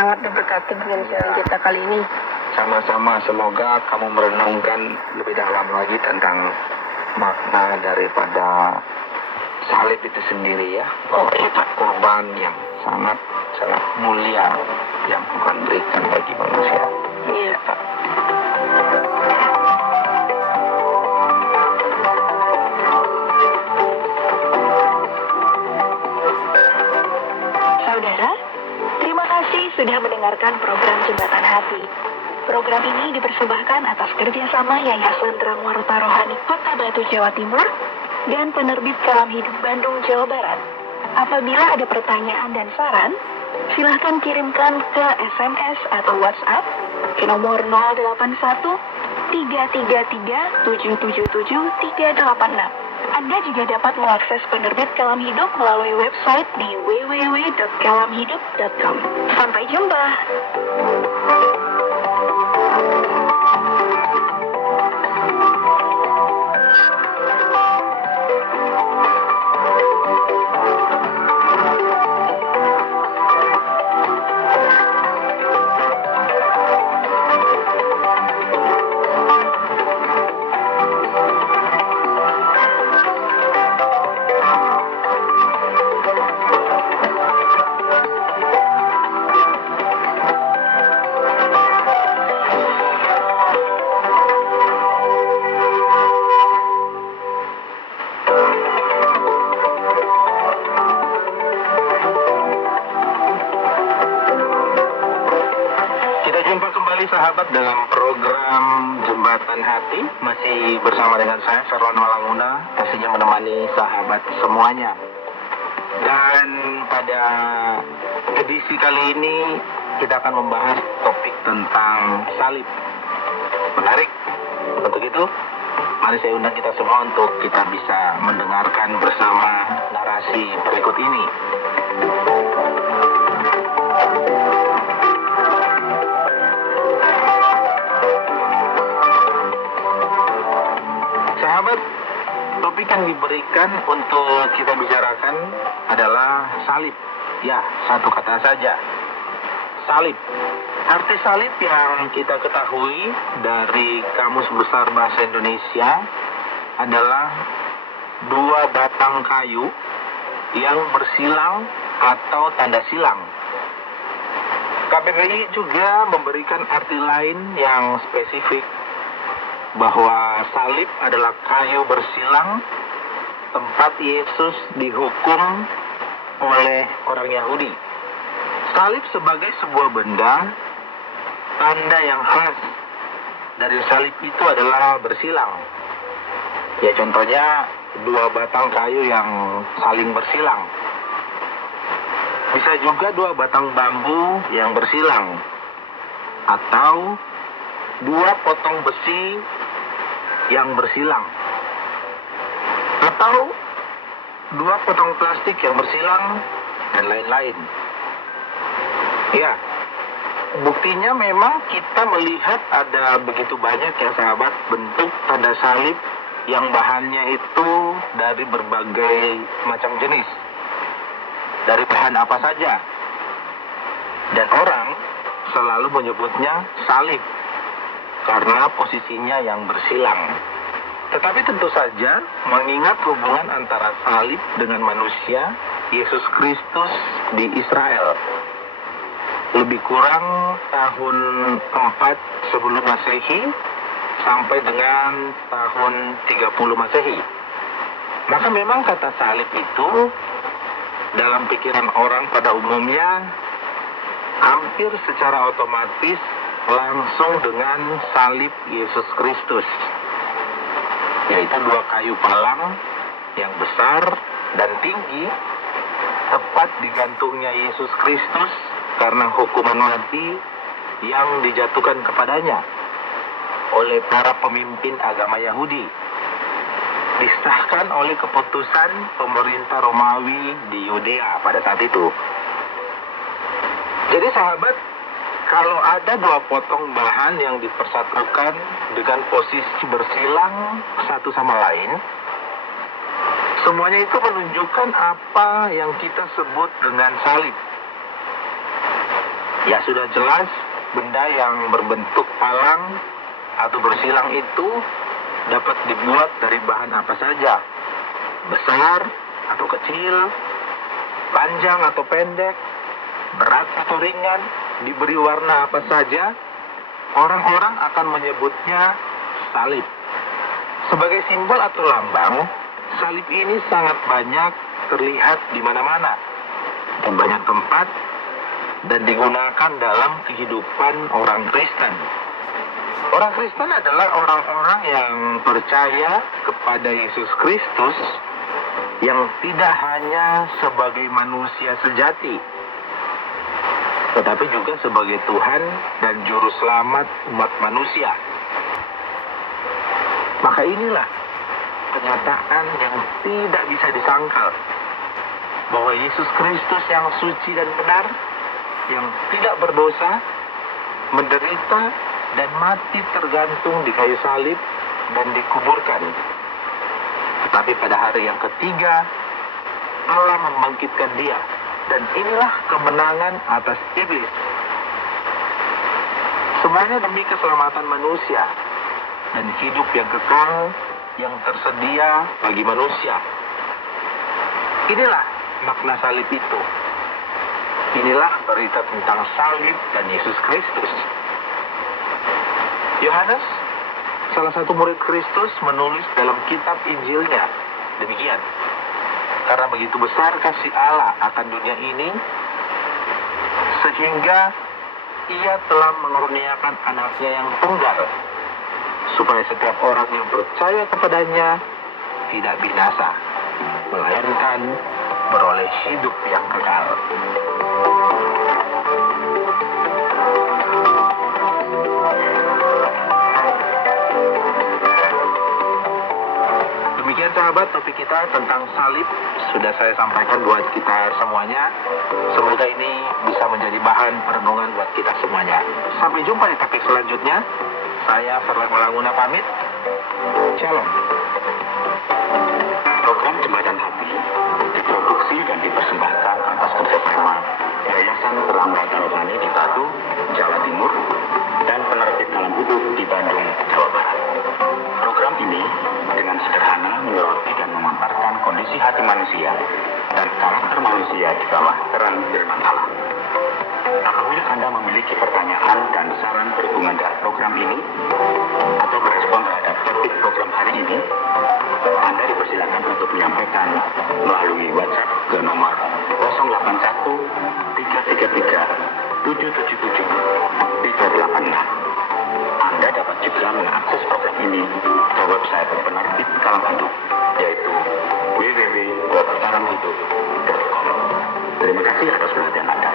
sangat memberkati dengan sharing kita kali ini. Sama-sama, semoga kamu merenungkan lebih dalam lagi tentang makna daripada salib itu sendiri ya. Bahwa itu kurban yang sangat mulia yang Tuhan berikan bagi manusia. Iya. Saudara, terima kasih sudah mendengarkan program Jembatan Hati. Program ini dipersembahkan atas kerjasama Yayasan Terang Warta Rohani Kota Batu, Jawa Timur, dan penerbit Kalam Hidup Bandung, Jawa Barat. Apabila ada pertanyaan dan saran, silahkan kirimkan ke SMS atau WhatsApp ke nomor 081 333 777 386. Anda juga dapat mengakses penerbit Kalam Hidup melalui website di www.kalamhidup.com. Sampai jumpa. Sahabat, dalam program Jembatan Hati masih bersama dengan saya Ferlan Walanguna, pastinya menemani sahabat semuanya. Dan pada edisi kali ini kita akan membahas topik tentang salib. Menarik. Untuk itu, mari saya undang kita semua untuk kita bisa mendengarkan bersama narasi berikut ini. Topik yang diberikan untuk kita bicarakan adalah salib. Ya, satu kata saja. Salib. Arti salib yang kita ketahui dari Kamus Besar Bahasa Indonesia adalah dua batang kayu yang bersilang atau tanda silang. KBBI juga memberikan arti lain yang spesifik bahwa salib adalah kayu bersilang tempat Yesus dihukum oleh orang Yahudi. Salib sebagai sebuah benda, tanda yang khas dari salib itu adalah bersilang. Ya, contohnya dua batang kayu yang saling bersilang. Bisa juga dua batang bambu yang bersilang, atau dua potong besi yang bersilang, atau dua potong plastik yang bersilang, dan lain-lain. Ya, buktinya memang kita melihat ada begitu banyak ya sahabat bentuk tanda salib yang bahannya itu dari berbagai macam jenis, dari bahan apa saja, dan orang selalu menyebutnya salib karena posisinya yang bersilang. Tetapi tentu saja mengingat hubungan antara salib dengan manusia Yesus Kristus di Israel. Lebih kurang tahun 4 sebelum Masehi sampai dengan tahun 30 Masehi. Maka memang kata salib itu dalam pikiran orang pada umumnya hampir secara otomatis langsung dengan salib Yesus Kristus, yaitu dua kayu palang yang besar dan tinggi tepat digantungnya Yesus Kristus karena hukuman mati yang dijatuhkan kepadanya oleh para pemimpin agama Yahudi, disahkan oleh keputusan pemerintah Romawi di Yudea pada saat itu. Jadi sahabat, kalau ada dua potong bahan yang dipersatukan dengan posisi bersilang satu sama lain, semuanya itu menunjukkan apa yang kita sebut dengan salib. Ya sudah jelas, benda yang berbentuk palang atau bersilang itu dapat dibuat dari bahan apa saja. Besar atau kecil, panjang atau pendek, berat atau ringan, diberi warna apa saja, orang-orang akan menyebutnya salib. Sebagai simbol atau lambang, salib ini sangat banyak terlihat di mana-mana, di banyak tempat, dan digunakan dalam kehidupan orang Kristen. Orang Kristen adalah orang-orang yang percaya kepada Yesus Kristus yang tidak hanya sebagai manusia sejati, tetapi juga sebagai Tuhan dan Juru Selamat umat manusia. Maka inilah kenyataan yang tidak bisa disangkal, bahwa Yesus Kristus yang suci dan benar, yang tidak berdosa, menderita dan mati tergantung di kayu salib dan dikuburkan. Tetapi pada hari yang ketiga, Allah membangkitkan dia, dan inilah kemenangan atas iblis. Semuanya demi keselamatan manusia dan hidup yang kekal yang tersedia bagi manusia. Inilah makna salib itu. Inilah berita tentang salib dan Yesus Kristus. Yohanes, salah satu murid Kristus, menulis dalam kitab Injilnya demikian: karena begitu besar kasih Allah akan dunia ini, sehingga Ia telah mengaruniakan anaknya yang tunggal, supaya setiap orang yang percaya kepadanya tidak binasa, melainkan beroleh hidup yang kekal. Demikian sahabat, topik kita tentang salib sudah saya sampaikan buat kita semuanya. Semoga ini bisa menjadi bahan perenungan buat kita semuanya. Sampai jumpa di topik selanjutnya. Saya Ferlan Walanguna pamit. Shalom. Program Jembatan Hati diproduksi dan dipersembahkan atas kerjasama Yayasan Terang Rohani di Batu, Jawa Timur, dan Penerbit Alam Hidup di Bandung, Jawa Barat. Program ini dengan sederhana menyoroti dan memaparkan kondisi hati manusia dan karakter manusia di bawah terang firman Allah. Apabila Anda memiliki pertanyaan dan saran berhubungan dengan program ini atau berespon terhadap topik program hari ini, Anda dipersilakan untuk menyampaikan melalui WhatsApp ke nomor 081 333 777 386. Anda dapat juga mengakses program ini ke website Penerbit Alam Hidup, yaitu www.alamhidup.com. Terima kasih atas perhatian Anda.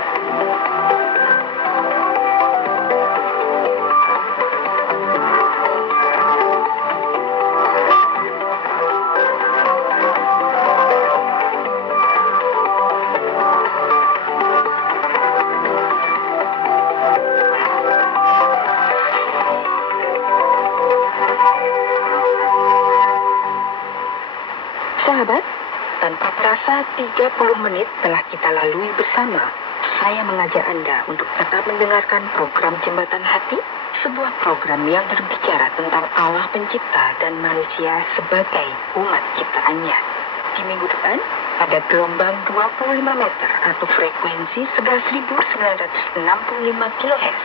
Sahabat, tanpa terasa 30 menit telah kita lalui bersama. Saya mengajak Anda untuk tetap mendengarkan program Jembatan Hati, sebuah program yang berbicara tentang Allah Pencipta dan manusia sebagai umat ciptaannya. Di minggu depan, ada gelombang 25 meter atau frekuensi 11.965 kHz.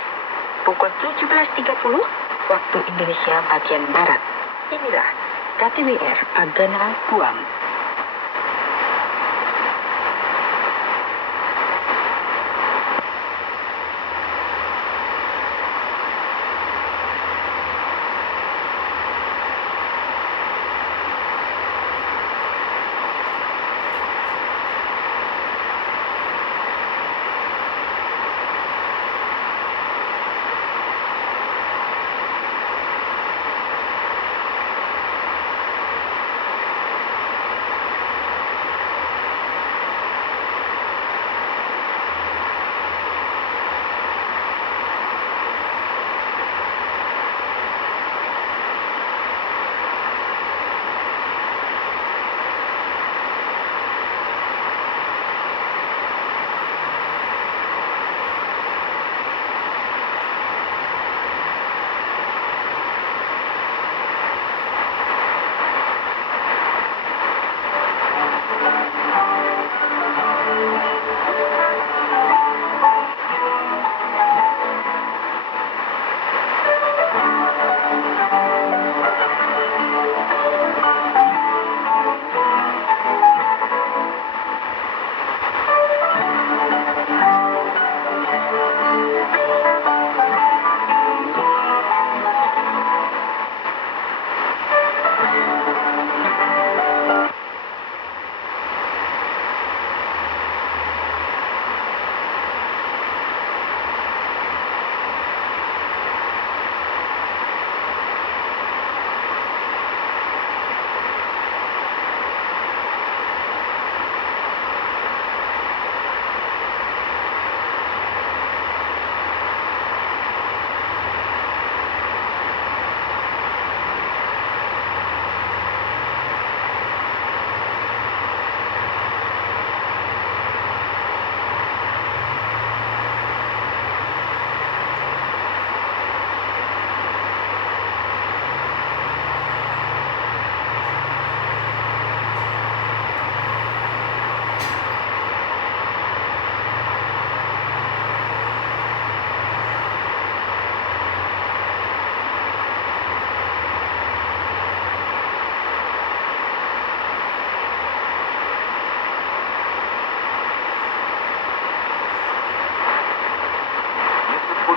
Pukul 17.30 waktu Indonesia bagian Barat. Inilah KTWR Agana Guam.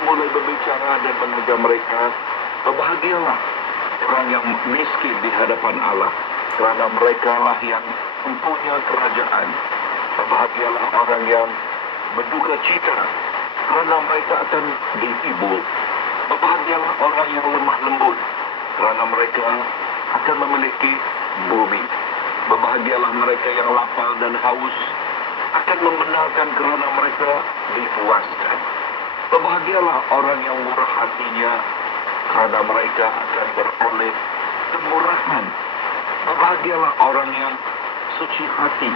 mulai berbicara dan mengajar mereka, berbahagialah orang yang miskin di hadapan Allah, kerana mereka lah yang mempunyai kerajaan. Berbahagialah orang yang berduka cita, kerana mereka akan dihibur. Berbahagialah orang yang lemah lembut, kerana mereka akan memiliki bumi. Berbahagialah mereka yang lapar dan haus, akan membenarkan kerana mereka dipuaskan. Berbahagialah orang yang murah hatinya, kerana mereka akan beroleh kemurahan. Berbahagialah orang yang suci hati,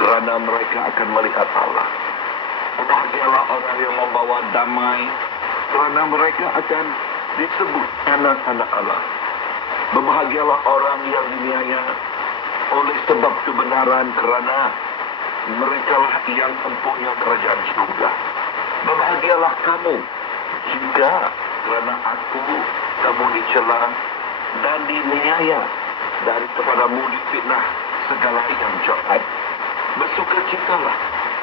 kerana mereka akan melihat Allah. Berbahagialah orang yang membawa damai, kerana mereka akan disebut anak-anak Allah. Berbahagialah orang yang diniaya oleh sebab kebenaran, kerana mereka lah yang mempunyai kerajaan surga. Berbahagialah kamu jika kerana aku kamu dicela dan diniaya, dan kepadamu difitnah segala yang jahat. Bersukacitalah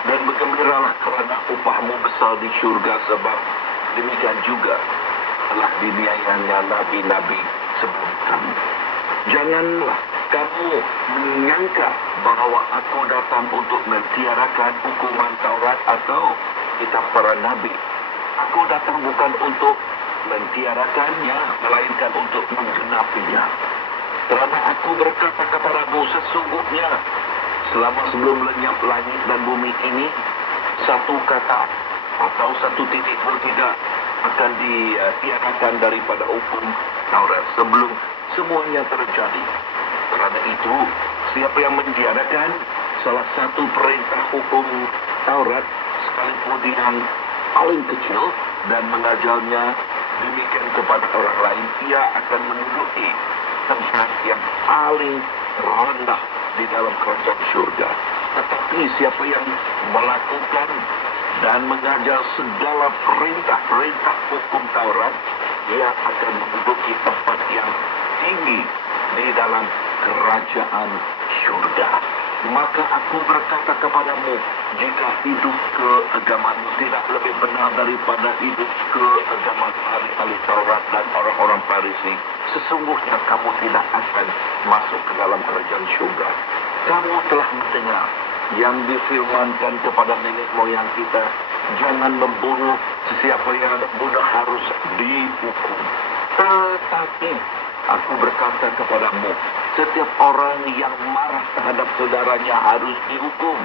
dan bergembiralah, kerana upahmu besar di syurga, sebab demikian juga telah diniayanya nabi-nabi sebelum kamu. Janganlah kamu menyangka bahawa aku datang untuk mentiadakan hukuman Taurat atau kitab para nabi. Aku datang bukan untuk mentiadakannya, melainkan untuk menggenapinya. Kerana aku berkata kepadamu, sesungguhnya selama sebelum lenyap langit dan bumi ini, satu kata atau satu titik pun tidak akan ditiadakan daripada hukum Taurat sebelum semuanya terjadi. Kerana itu, siapa yang mentiadakan salah satu perintah hukum Taurat, sekalipun yang paling kecil, dan mengajarnya demikian kepada orang lain, ia akan menduduki tempat yang paling rendah di dalam kerajaan syurga. Tetapi siapa yang melakukan dan mengajar segala perintah hukum Taurat, ia akan menduduki tempat yang tinggi di dalam kerajaan syurga. Maka aku berkata kepadamu, jika hidup keagamaan tidak lebih benar daripada hidup keagamaan ahli-ahli Taurat dan orang-orang Farisi, sesungguhnya kamu tidak akan masuk ke dalam kerajaan syurga. Kamu telah mendengar yang difirmankan kepada nenek moyang kita, jangan membunuh, sesiapa yang bunuh harus dihukum. Tetapi aku berkata kepadamu, setiap orang yang marah terhadap saudaranya harus dihukum.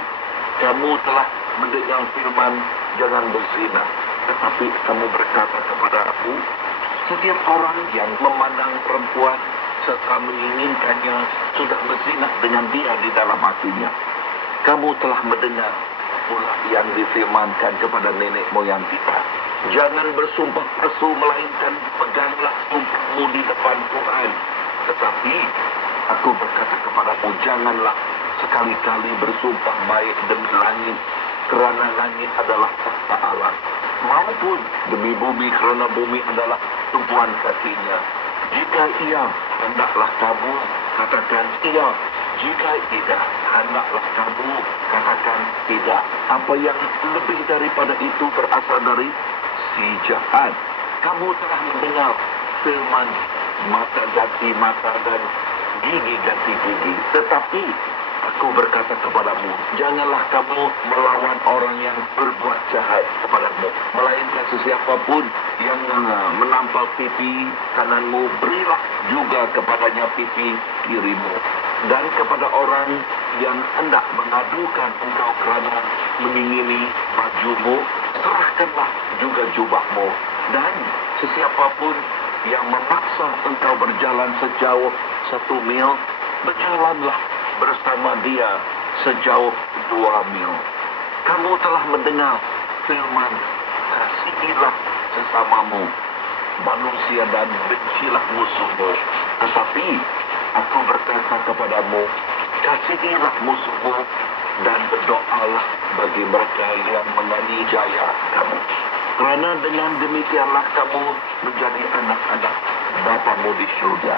Kamu telah mendengar firman, jangan berzina. Tetapi kamu berkata kepada aku, setiap orang yang memandang perempuan serta menginginkannya sudah berzina dengan dia di dalam hatinya. Kamu telah mendengar pula yang difirmankan kepada nenek moyang kita, jangan bersumpah palsu, melainkan peganglah sumpahmu di depan Tuhan. Tetapi aku berkata kepadamu, janganlah sekali-kali bersumpah baik demi langit, kerana langit adalah takhta Allah, maupun demi bumi, kerana bumi adalah tumpuan kakinya. Jika iya, hendaklah kamu katakan iya. Jika tidak, hendaklah kamu katakan tidak. Apa yang lebih daripada itu berasal dari si jahat. Kamu telah mendengar firman, mata ganti mata dan gigi ganti gigi. Tetapi aku berkata kepadamu, janganlah kamu melawan orang yang berbuat jahat kepadamu, melainkan sesiapapun yang menampal pipi kananmu, berilah juga kepadanya pipi kirimu. Dan kepada orang yang hendak mengadukan engkau kerana mengingini bajumu, serahkanlah juga jubahmu. Dan sesiapapun yang memaksa engkau berjalan sejauh 1 mil, berjalanlah bersama dia sejauh 2 mil. Kamu telah mendengar firman, kasihilah sesamamu manusia dan bencilah musuhmu. Tetapi aku berkata kepadamu, kasihilah musuhmu dan berdoalah bagi mereka yang menganiaya kamu. Kerana dengan demikianlah kamu menjadi anak-anak Bapamu di syurga.